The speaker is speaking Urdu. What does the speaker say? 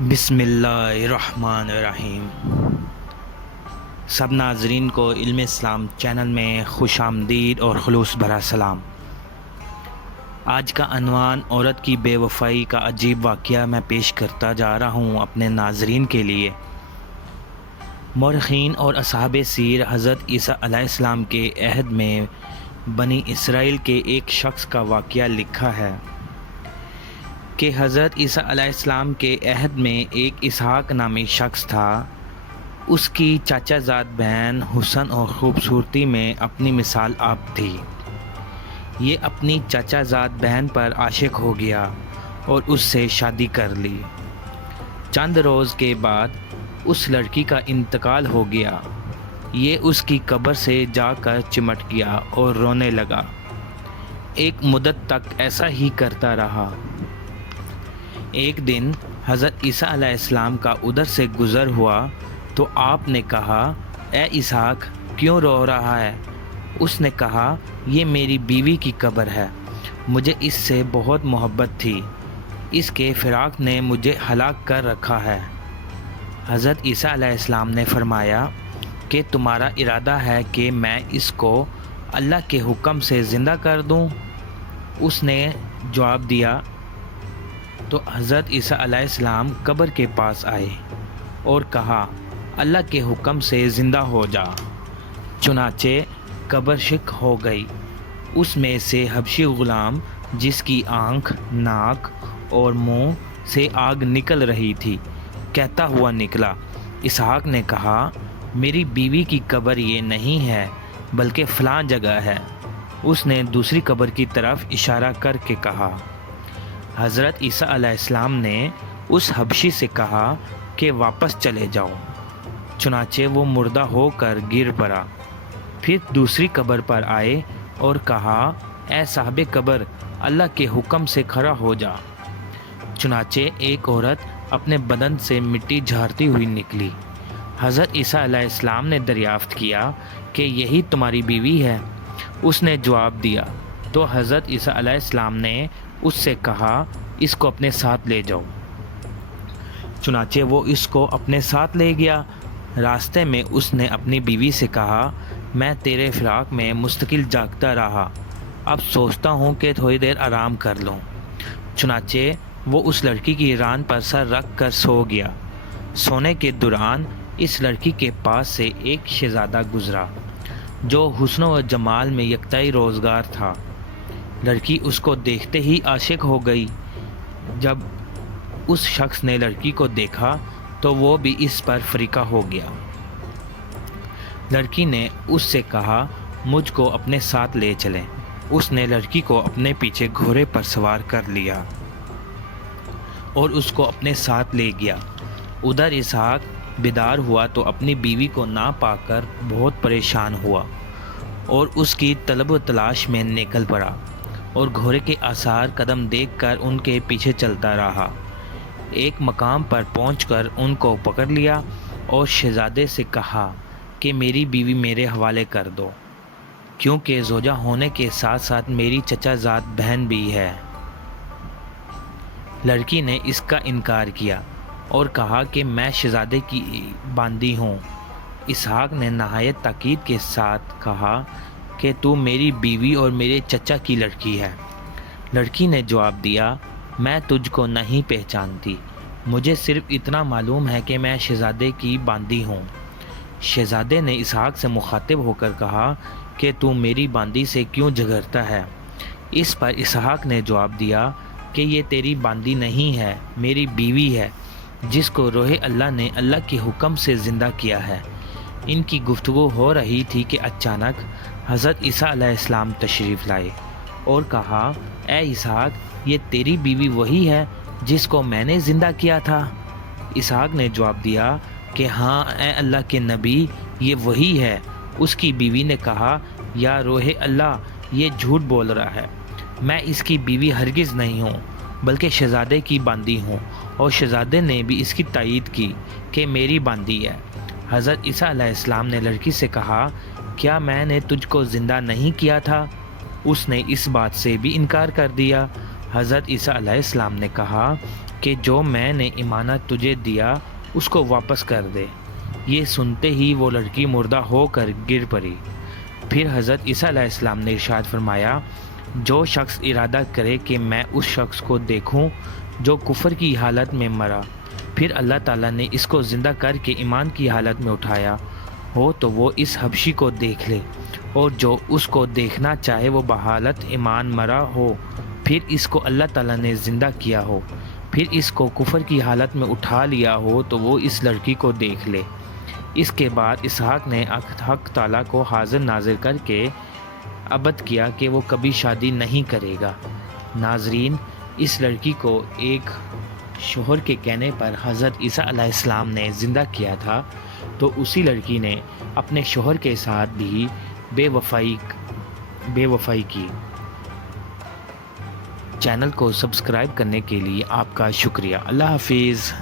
بسم اللہ الرحمن الرحیم۔ سب ناظرین کو علم اسلام چینل میں خوش آمدید اور خلوص بھرا سلام۔ آج کا عنوان عورت کی بے وفائی کا عجیب واقعہ میں پیش کرتا جا رہا ہوں اپنے ناظرین کے لیے۔ مورخین اور اصحاب سیر حضرت عیسیٰ علیہ السلام کے عہد میں بنی اسرائیل کے ایک شخص کا واقعہ لکھا ہے کہ حضرت عیسیٰ علیہ السلام کے عہد میں ایک اسحاق نامی شخص تھا۔ اس کی چاچا زاد بہن حسن اور خوبصورتی میں اپنی مثال آپ تھی۔ یہ اپنی چاچا زاد بہن پر عاشق ہو گیا اور اس سے شادی کر لی۔ چند روز کے بعد اس لڑکی کا انتقال ہو گیا۔ یہ اس کی قبر سے جا کر چمٹ گیا اور رونے لگا۔ ایک مدت تک ایسا ہی کرتا رہا۔ ایک دن حضرت عیسیٰ علیہ السلام کا ادھر سے گزر ہوا تو آپ نے کہا، اے اسحاق، کیوں رو رہا ہے؟ اس نے کہا، یہ میری بیوی کی قبر ہے، مجھے اس سے بہت محبت تھی، اس کے فراق نے مجھے ہلاک کر رکھا ہے۔ حضرت عیسیٰ علیہ السلام نے فرمایا کہ تمہارا ارادہ ہے کہ میں اس کو اللہ کے حکم سے زندہ کر دوں؟ اس نے جواب دیا تو حضرت عیسیٰ علیہ السلام قبر کے پاس آئے اور کہا، اللہ کے حکم سے زندہ ہو جا۔ چنانچہ قبر شق ہو گئی۔ اس میں سے حبشی غلام، جس کی آنکھ، ناک اور منہ سے آگ نکل رہی تھی، کہتا ہوا نکلا۔ اسحاق نے کہا، میری بیوی کی قبر یہ نہیں ہے بلکہ فلاں جگہ ہے۔ اس نے دوسری قبر کی طرف اشارہ کر کے کہا۔ حضرت عیسیٰ علیہ السلام نے اس حبشی سے کہا کہ واپس چلے جاؤ۔ چنانچہ وہ مردہ ہو کر گر پڑا۔ پھر دوسری قبر پر آئے اور کہا، اے صاحب قبر، اللہ کے حکم سے کھڑا ہو جا۔ چنانچہ ایک عورت اپنے بدن سے مٹی جھاڑتی ہوئی نکلی۔ حضرت عیسیٰ علیہ السلام نے دریافت کیا کہ یہی تمہاری بیوی ہے؟ اس نے جواب دیا تو حضرت عیسیٰ علیہ السلام نے اس سے کہا، اس کو اپنے ساتھ لے جاؤ۔ چنانچہ وہ اس کو اپنے ساتھ لے گیا۔ راستے میں اس نے اپنی بیوی سے کہا، میں تیرے فراق میں مستقل جاگتا رہا، اب سوچتا ہوں کہ تھوڑی دیر آرام کر لوں۔ چنانچہ وہ اس لڑکی کی ران پر سر رکھ کر سو گیا۔ سونے کے دوران اس لڑکی کے پاس سے ایک شہزادہ گزرا جو حسن و جمال میں یکتائی روزگار تھا۔ لڑکی اس کو دیکھتے ہی عاشق ہو گئی۔ جب اس شخص نے لڑکی کو دیکھا تو وہ بھی اس پر فریقہ ہو گیا۔ لڑکی نے اس سے کہا، مجھ کو اپنے ساتھ لے چلیں۔ اس نے لڑکی کو اپنے پیچھے گھوڑے پر سوار کر لیا اور اس کو اپنے ساتھ لے گیا۔ ادھر اسحاق بیدار ہوا تو اپنی بیوی کو نہ پا کر بہت پریشان ہوا اور اس کی طلب و تلاش میں نکل پڑا اور گھوڑے کے آثار قدم دیکھ کر ان کے پیچھے چلتا رہا۔ ایک مقام پر پہنچ کر ان کو پکڑ لیا اور شہزادے سے کہا کہ میری بیوی میرے حوالے کر دو، کیونکہ زوجہ ہونے کے ساتھ ساتھ میری چچا زاد بہن بھی ہے۔ لڑکی نے اس کا انکار کیا اور کہا کہ میں شہزادے کی باندی ہوں۔ اسحاق نے نہایت تاکید کے ساتھ کہا کہ تو میری بیوی اور میرے چچا کی لڑکی ہے۔ لڑکی نے جواب دیا، میں تجھ کو نہیں پہچانتی، مجھے صرف اتنا معلوم ہے کہ میں شہزادے کی باندی ہوں۔ شہزادے نے اسحاق سے مخاطب ہو کر کہا کہ تو میری باندی سے کیوں جھگڑتا ہے؟ اس پر اسحاق نے جواب دیا کہ یہ تیری باندی نہیں ہے، میری بیوی ہے، جس کو روح اللہ نے اللہ کے حکم سے زندہ کیا ہے۔ ان کی گفتگو ہو رہی تھی کہ اچانک حضرت عیسیٰ علیہ السلام تشریف لائے اور کہا، اے اسحاق، یہ تیری بیوی وہی ہے جس کو میں نے زندہ کیا تھا؟ اسحاق نے جواب دیا کہ ہاں اے اللہ کے نبی، یہ وہی ہے۔ اس کی بیوی نے کہا، یا روح اللہ، یہ جھوٹ بول رہا ہے، میں اس کی بیوی ہرگز نہیں ہوں بلکہ شہزادے کی باندی ہوں۔ اور شہزادے نے بھی اس کی تائید کی کہ میری باندی ہے۔ حضرت عیسیٰ علیہ السلام نے لڑکی سے کہا، کیا میں نے تجھ کو زندہ نہیں کیا تھا؟ اس نے اس بات سے بھی انکار کر دیا حضرت عیسیٰ علیہ السلام نے کہا کہ جو میں نے امانت تجھے دیا اس کو واپس کر دے۔ یہ سنتے ہی وہ لڑکی مردہ ہو کر گر پڑی۔ پھر حضرت عیسیٰ علیہ السلام نے ارشاد فرمایا، جو شخص ارادہ کرے کہ میں اس شخص کو دیکھوں جو کفر کی حالت میں مرا، پھر اللہ تعالیٰ نے اس کو زندہ کر کے ایمان کی حالت میں اٹھایا ہو تو وہ اس حبشی کو دیکھ لے، اور جو اس کو دیکھنا چاہے وہ بحالت ایمان مرا ہو، پھر اس کو اللہ تعالیٰ نے زندہ کیا ہو، پھر اس کو کفر کی حالت میں اٹھا لیا ہو تو وہ اس لڑکی کو دیکھ لے۔ اس کے بعد اسحاق نے حق تعالیٰ کو حاضر ناظر کر کے عبد کیا کہ وہ کبھی شادی نہیں کرے گا۔ ناظرین، اس لڑکی کو ایک شوہر کے کہنے پر حضرت عیسیٰ علیہ السلام نے زندہ کیا تھا، تو اسی لڑکی نے اپنے شوہر کے ساتھ بھی بے وفائی کی۔ چینل کو سبسکرائب کرنے کے لیے آپ کا شکریہ۔ اللہ حافظ۔